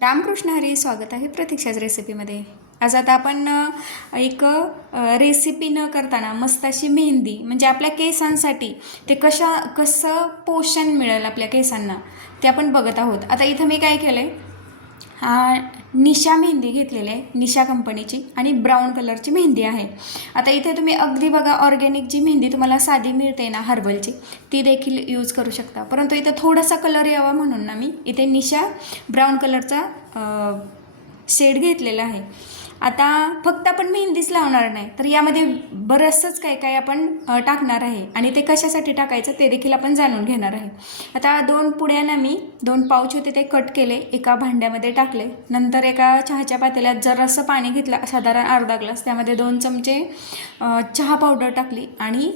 रामकृष्ण हरी. स्वागत आहे प्रतीक्षाच रेसिपीमध्ये. आज आता आपण एक रेसिपी न करताना मस्त अशी मेहंदी म्हणजे आपल्या केसांसाठी ते कसं पोषण मिळेल आपल्या केसांना ते आपण बघत आहोत. आता इथं मी काय केलं आहे, निशा मेहंदी घेतलेली आहे, निशा कंपनीची, आणि ब्राऊन कलरची मेहंदी आहे. आता इथे तुम्ही अगदी बघा ऑर्गॅनिक जी मेहंदी तुम्हाला साधी मिळते ना हर्बलची, ती देखील यूज करू शकता. परंतु इथं थोडासा कलर यावा म्हणून ना मी इथे निशा ब्राऊन कलरचा शेड घेतलेला आहे. आता फक्त आपण मेहंदीच लावणार नाही, तर यामध्ये बरंचसंच काय काय आपण टाकणार आहे आणि ते कशासाठी टाकायचं ते देखील आपण जाणून घेणार आहे. आता 2 पुड्यांना मी 2 पाऊच होते ते कट केले, एका भांड्यामध्ये टाकले. नंतर एका चहाच्या पातेल्यात जरासं पाणी घेतलं, साधारण अर्धा ग्लास. त्यामध्ये 2 चमचे चहा पावडर टाकली आणि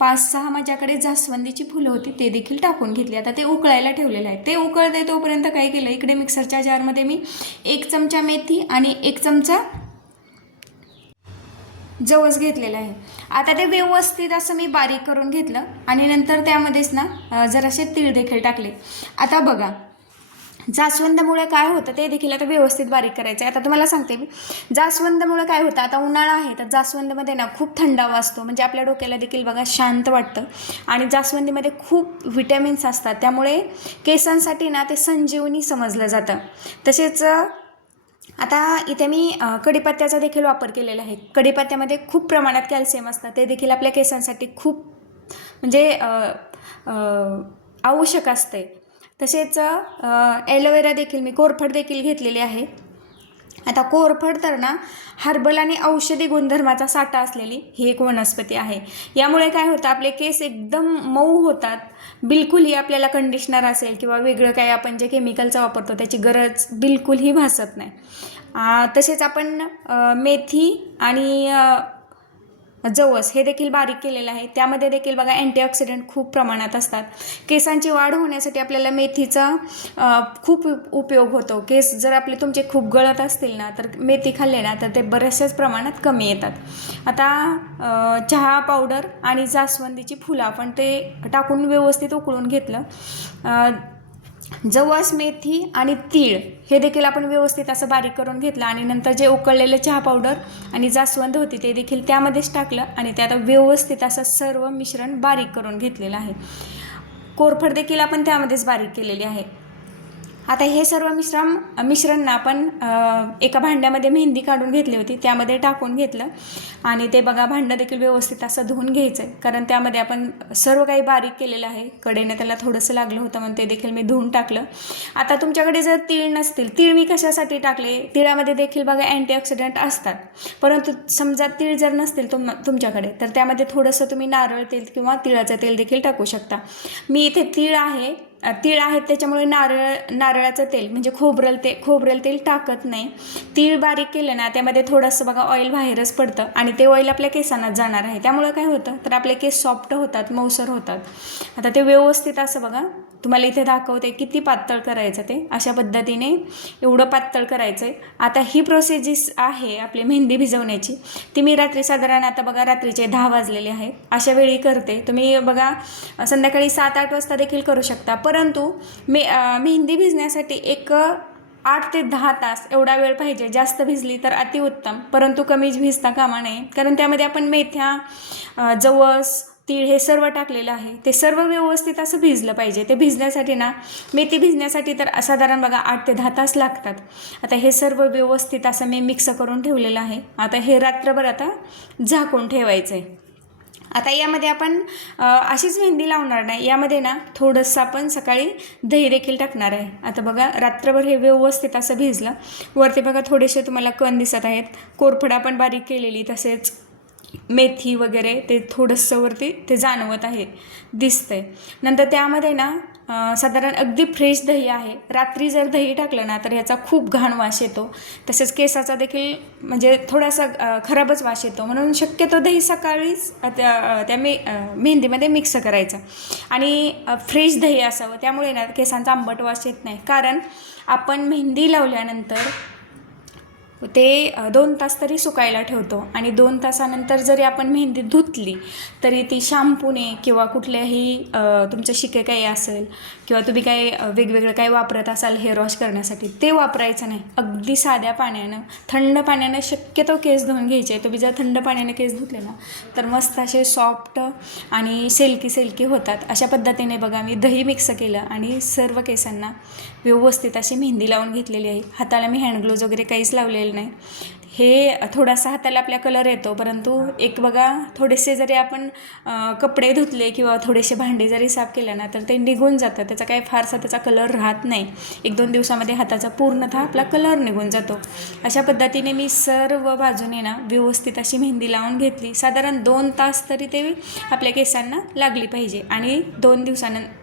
5-6 माझ्याकडे जास्वंदीची फुलं होती ते देखील टाकून घेतली. आता ते उकळायला ठेवलेलं आहे. ते उकळते तोपर्यंत काय केलं, इकडे मिक्सरच्या जारमध्ये मी 1 चमचा मेथी आणि 1 चमचा जवस घेतलेला आहे. आता ते व्यवस्थित असं मी बारीक करून घेतलं आणि नंतर त्यामध्येच ना जरासे तीळ देखील टाकले. आता बघा, जास्वंदामुळे काय होतं ते देखील आता व्यवस्थित बारीक करायचं आहे. आता तुम्हाला सांगते मी, जास्वंदामुळे काय होतं, आता उन्हाळा आहे तर जास्वंदमध्ये ना खूप थंडावा असतो, म्हणजे आपल्या डोक्याला देखील बघा शांत वाटतं. आणि जास्वंदीमध्ये खूप विटॅमिन्स असतात, त्यामुळे केसांसाठी ना ते संजीवनी समजलं जातं. तसेच आता इथे मी कढीपत्त्याचा देखील वापर केलेला आहे. कढीपत्त्यामध्ये खूप प्रमाणात कॅल्शियम असतं, ते देखील आपल्या केसांसाठी खूप म्हणजे आवश्यक असते. तसेच ॲलोवेरा देखील मी कोरफड देखील घेतलेली आहे. आता कोरफड तर ना हर्बल आणि औषधी गुणधर्माचा साठा असलेली ही एक वनस्पती आहे. यामुळे काय होतं, आपले केस एकदम मऊ होतात. बिलकुलही आपल्याला कंडिशनर असेल किंवा वेगळं काही आपण जे केमिकलचा वापरतो त्याची गरज बिलकुलही भासत नाही. तसेच आपण मेथी आणि जवस हे देखील बारीक केलेलं आहे. त्यामध्ये देखील बघा अँटीऑक्सिडंट खूप प्रमाणात असतात. केसांची वाढ होण्यासाठी आपल्याला मेथीचा खूप उपयोग होतो. केस जर आपले तुमचे खूप गळत असतील ना, तर मेथी खाल्ले ना तर ते बऱ्याचशाच प्रमाणात कमी येतात. आता चहा पावडर आणि जास्वंदीची फुलं आपण ते टाकून व्यवस्थित उकळून घेतलं. जवस, मेथी आणि तीळ हे देखील आपण व्यवस्थित असं बारीक करून घेतलं आणि नंतर जे उकळलेले चहा पावडर आणि जास्वंद होती ते देखील त्यामध्येच टाकलं आणि ते आता व्यवस्थित असं सर्व मिश्रण बारीक करून घेतलेलं आहे. कोरफड देखील आपण त्यामध्येच बारीक केलेली आहे. आता हे सर्व मिश्रण ना आपण एका भांड्यामध्ये मेहंदी काढून घेतली होती त्यामध्ये टाकून घेतलं आणि ते बघा भांडं देखील व्यवस्थित असं धुवून घ्यायचं आहे, कारण त्यामध्ये आपण सर्व काही बारीक केलेलं आहे. कडेने त्याला थोडंसं लागलं होतं म्हणून ते देखील मी धुवून टाकलं. आता तुमच्याकडे जर तीळ नसतील, तीळ मी कशासाठी टाकले, तिळामध्ये देखील बघा अँटीऑक्सिडंट असतात. परंतु समजा तीळ जर नसतील तुमच्याकडे, तर त्यामध्ये थोडंसं तुम्ही नारळ तेल किंवा तिळाचं तेल देखील टाकू शकता. मी इथे तीळ आहेत त्याच्यामुळे नारळाचं तेल म्हणजे खोबरेल तेल टाकत नाही. तीळ बारीक केलं ना त्यामध्ये थोडंसं बघा ऑइल बाहेरच पडतं आणि ते ऑइल आपल्या केसांना जाणार आहे. त्यामुळे काय होतं, तर आपले केस सॉफ्ट होतात, मऊसर होतात. आता ते व्यवस्थित असं बघा, तुम्हाला इथे दाखवते किती पातळ करायचं ते. अशा पद्धतीने एवढं पातळ करायचं आहे. आता ही प्रोसेस आहे आपली मेहंदी भिजवण्याची, ती मी रात्री साधारण आता बघा रात्रीचे 10 वाजलेले आहेत अशा वेळी करते. तुम्ही बघा संध्याकाळी 7-8 वाजता देखील करू शकता. परंतु मेहंदी भिजण्यासाठी 8 ते 10 तास एवढा वेळ पाहिजे. जास्त भिजली तर अतिउत्तम, परंतु कमी भिजता कामा नये, कारण त्यामध्ये आपण मेथ्या, जवस, तीळ हे सर्व टाकलेलं आहे. ते सर्व व्यवस्थित असं भिजलं पाहिजे. ते भिजण्यासाठी ना, मेथी भिजण्यासाठी तर साधारण बघा 8 ते 10 तास लागतात. आता हे सर्व व्यवस्थित असं मी मिक्स करून ठेवलेलं आहे. आता हे रात्रभर आता झाकून ठेवायचं आहे. आता यामध्ये आपण अशीच मेहंदी लावणार नाही, यामध्ये ना थोडंसं आपण सकाळी दही देखील टाकणार आहे. आता बघा रात्रभर हे व्यवस्थित असं भिजलं. वरती बघा थोडेसे तुम्हाला कण दिसत आहेत, कोरफड आपण बारीक केलेली, तसेच मेथी वगैरे ते थोडंसं वरती ते जाणवत आहे, दिसतंय. नंतर त्यामध्ये ना साधारण अगदी फ्रेश दही आहे. रात्री जर दही टाकलं ना तर याचा खूप घाण वास येतो, तसेच केसाचा देखील म्हणजे थोडासा खराबच वास येतो. म्हणून शक्यतो दही सकाळीच त्या मेहंदीमध्ये मिक्स करायचं आणि फ्रेश दही असावं, त्यामुळे ना केसांचा आंबट वास येत नाही. कारण आपण मेहंदी लावल्यानंतर ते 2 तास तरी सुकायला ठेवतो आणि 2 तासानंतर जरी आपण मेहंदी धुतली तरी ती शॅम्पूने किंवा कुठल्याही तुमचं शिके काही असेल किंवा तुम्ही काही वेगवेगळं काही वापरत असाल हेअर वॉश करण्यासाठी ते वापरायचं नाही. अगदी साध्या पाण्यानं, थंड पाण्यानं शक्यतो केस धुवून घ्यायचे. तुम्ही जर थंड पाण्याने केस धुतले ना तर मस्त असे सॉफ्ट आणि सिल्की होतात. अशा पद्धतीने बघा मी दही मिक्स केलं आणि सर्व केसांना व्यवस्थित अशी मेहंदी लावून घेतलेली आहे. हाताला मी हँड ग्लोव्ज वगैरे काहीच लावलेलं नाही. हे थोडासा हाताला आपल्या कलर येतो, परंतु एक बघा थोडेसे जरी आपण कपडे धुतले किंवा थोडेसे भांडे जरी साफ केलं ना तर ते निघून जातं. त्याचा काही फारसा त्याचा कलर राहत नाही. 1-2 दिवसामध्ये हाताचा पूर्णतः आपला कलर निघून जातो. अशा पद्धतीने मी सर्व बाजूने ना व्यवस्थित अशी मेहंदी लावून घेतली. साधारण 2 तास तरी ते आपल्या केसांना लागली पाहिजे आणि 2 दिवसानंतर